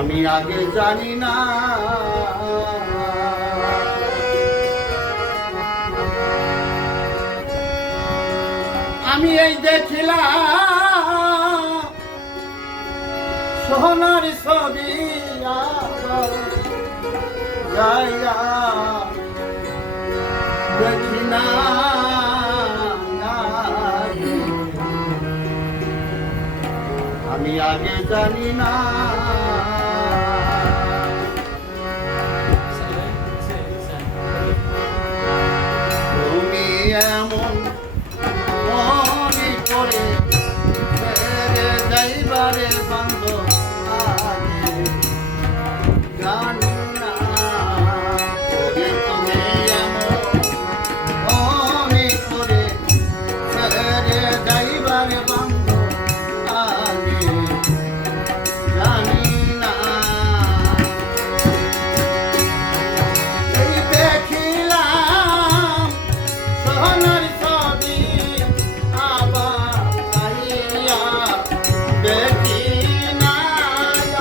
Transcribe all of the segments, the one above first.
আমি আগে জানি না আমি এই দেখিলাম সোনার ছবি যাইয়া দেখি না আমি আগে জানি না তুমি এমন মনে করে ছেড়ে যাইবারে বান্ধ আগে জানি না তুমি এমন মনে করে ছেড়ে যাইবারে বান্ধ আগে জানি না এই দেখিলাম সোনার ছবি আবার চাইয়া দেখি না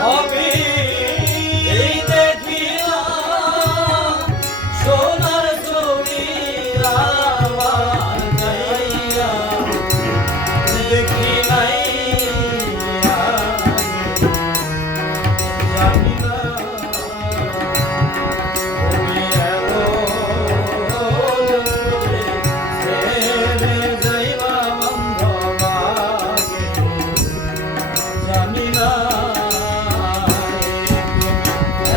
আমি এই দেখিলাম সোনার ছবি আবার চাইয়া দেখি নাই জানি না তুমি এমন ছেড়ে যাইবা বান্ধবাগে জানি না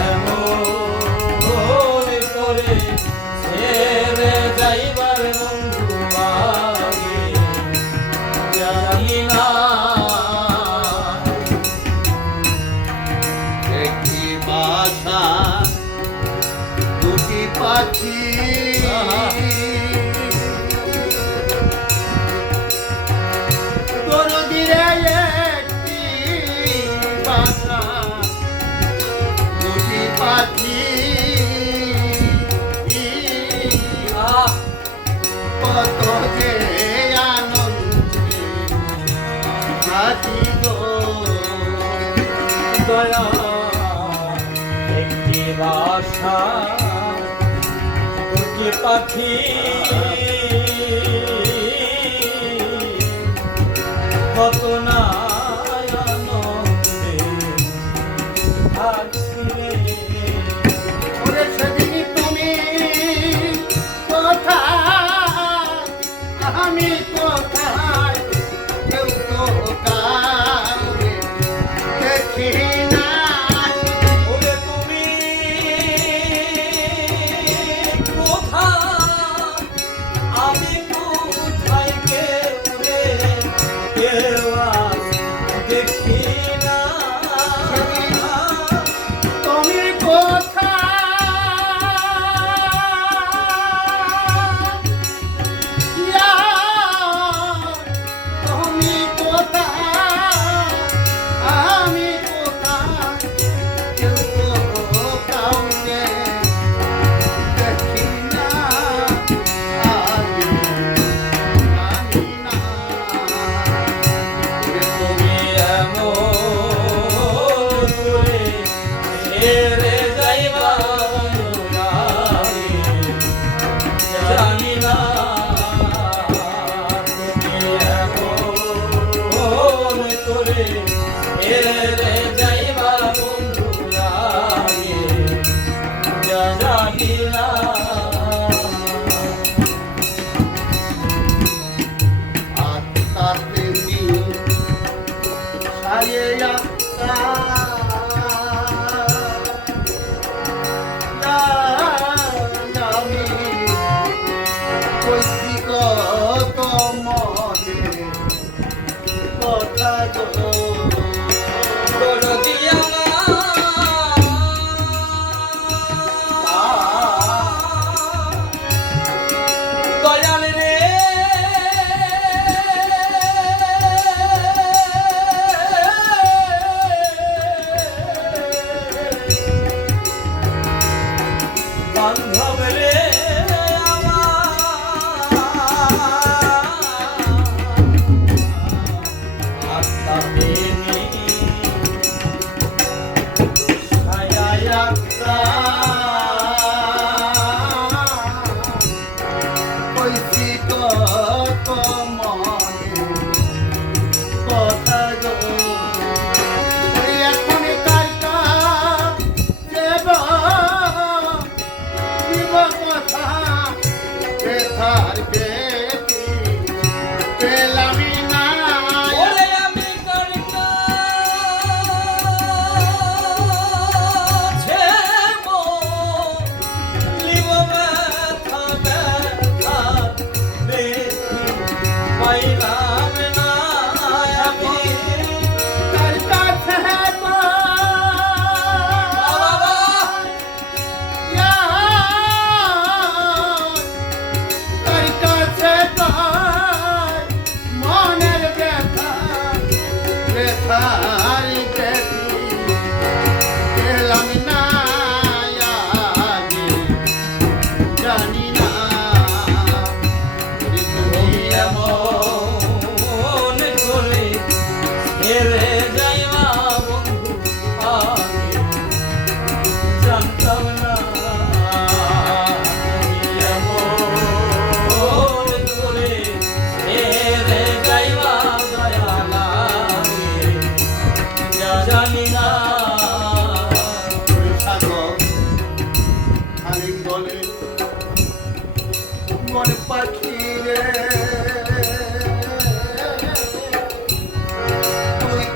এমন করে ছেড়ে যাইবার বন্ধু আগে জানি না একটি বাসা দুটি পাখি দরদিরে একটি বাসা দুটি পাখি কত যে আনন্দে হাসি গো দয়া একটি বাসা দুটি পাখি কত না আনন্দে থাকছি রে। ওরে সেদিন তুমি কোথায় আমি কোথায় কেউ তো কাউরে দেখি না ওরে তুমি কোথায় আমি কোথায় কেউ রে কেউ আজ দেখি না তুমি কোথায় তুমি কোথায় আমি কোথায় কেউ তো কাউকে দেখি না আগে জানি না তুমি এমন করে ছেড়ে যাইবা বন্ধুরারে, জানি না তুমি এমন করে ছেড়ে যাইবা বন্ধুরারে, জানি না আত্মাতে সারিয়া আমি কইছি কত মনে কথা গো বড় দিয়া দয়াল রে বান্ধব রে আমার আত্মা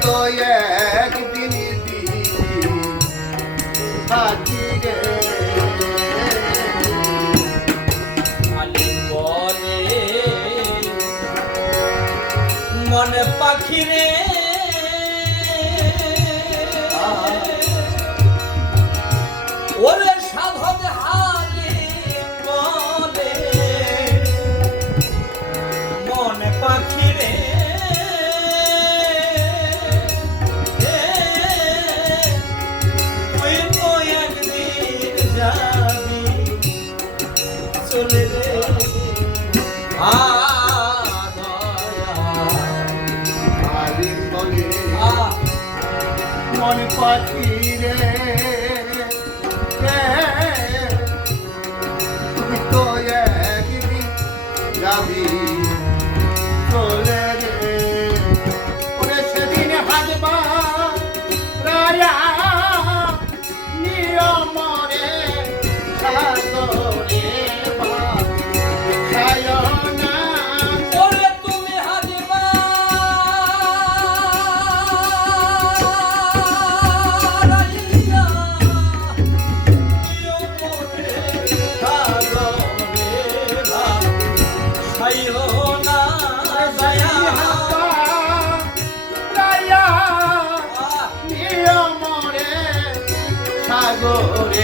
তো একদিন দিবি থাকি রে আলিঙ্গনে মনে পাখি রে ওরে সাধক হালি বলে মনে পাখি রে তুই তো একদিন যাবি চলে রে আলিম বলে মন পাখি রে তুই তো একদিন যাবি চলে রে ওরে সেদিন হাজবা রায়া নিয়মরে সাগরে সায়না ওরে তুমি হাজিবা রাইয়া ইয়ো মনে সাগরে ভাব সাইও না দয়া নিয়মরে সাগরে